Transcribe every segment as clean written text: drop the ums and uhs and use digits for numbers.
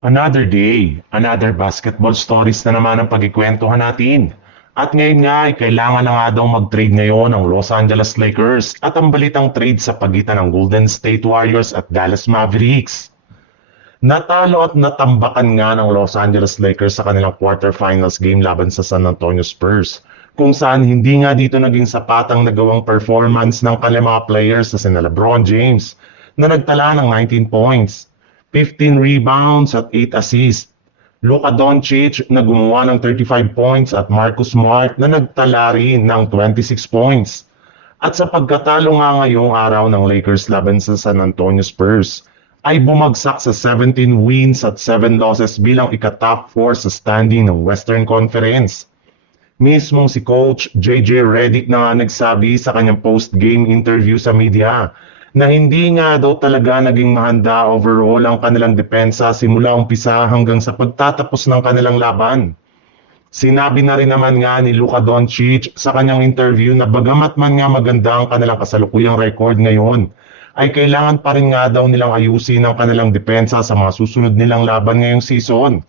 Another day, another basketball stories na naman ang pagkikwentuhan natin. At ngayon nga ay kailangan na nga daw mag-trade ngayon ang Los Angeles Lakers at ang balitang trade sa pagitan ng Golden State Warriors at Dallas Mavericks. Natalo at natambakan nga ng Los Angeles Lakers sa kanilang quarterfinals game laban sa San Antonio Spurs, kung saan hindi nga dito naging sapat ang nagawang performance ng kanilang mga players na sina LeBron James na nagtala ng 19 points, 15 rebounds at 8 assists. Luka Doncic na gumawa ng 35 points at Marcus Smart na nagtala rin ng 26 points. At sa pagkatalo nga ngayong araw ng Lakers laban sa San Antonio Spurs, ay bumagsak sa 17 wins at 7 losses bilang ika-top 4 sa standing ng Western Conference. Mismong si Coach JJ Redick na nga nagsabi sa kanyang post-game interview sa media na hindi nga daw talaga naging mahanda overall ang kanilang depensa simula umpisa hanggang sa pagtatapos ng kanilang laban. Sinabi na rin naman nga ni Luka Doncic sa kanyang interview na bagamat man nga maganda ang kanilang kasalukuyang record ngayon, ay kailangan pa rin nga daw nilang ayusin ang kanilang depensa sa mga susunod nilang laban ngayong season.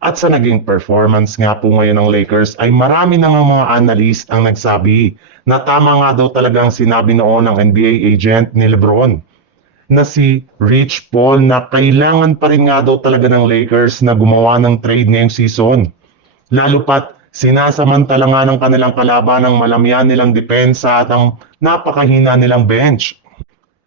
At sa naging performance nga po ngayon ng Lakers ay marami na nga mga analyst ang nagsabi na tama nga daw talagang sinabi noon ng NBA agent ni LeBron na si Rich Paul na kailangan pa rin nga daw talaga ng Lakers na gumawa ng trade ngayong season. Lalo pat sinasamantala nga ng kanilang kalaban ng malamian nilang depensa at ang napakahina nilang bench.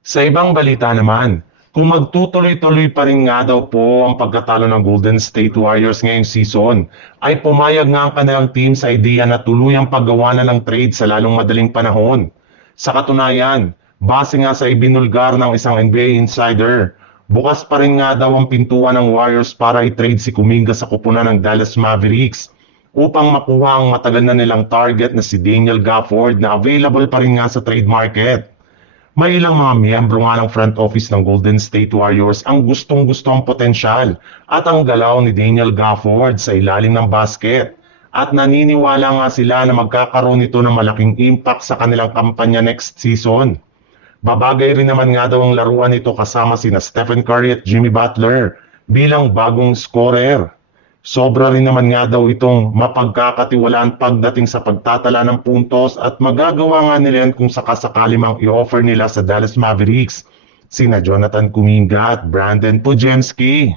Sa ibang balita naman, kung magtutuloy-tuloy pa rin nga daw po ang pagkatalo ng Golden State Warriors ngayong season, ay pumayag nga ang kanilang team sa ideya na tuluyang paggawa na ng trade sa lalong madaling panahon. Sa katunayan, base nga sa ibinulgar ng isang NBA insider, bukas pa rin nga daw ang pintuan ng Warriors para i-trade si Kuminga sa kupunan ng Dallas Mavericks upang makuha ang matagal na nilang target na si Daniel Gafford na available pa rin nga sa trade market. May ilang mga miyembro nga ng front office ng Golden State Warriors ang gustong-gusto ang potensyal at ang galaw ni Daniel Gafford sa ilalim ng basket. At naniniwala nga sila na magkakaroon nito ng malaking impact sa kanilang kampanya next season. Babagay rin naman nga daw ang laruan nito kasama sina Stephen Curry at Jimmy Butler bilang bagong scorer. Sobra rin naman nga daw itong mapagkakatiwalaan pagdating sa pagtatala ng puntos at magagawa nga nila yan kung sakasakali mang i-offer nila sa Dallas Mavericks sina Jonathan Kuminga at Brandon Podziemski.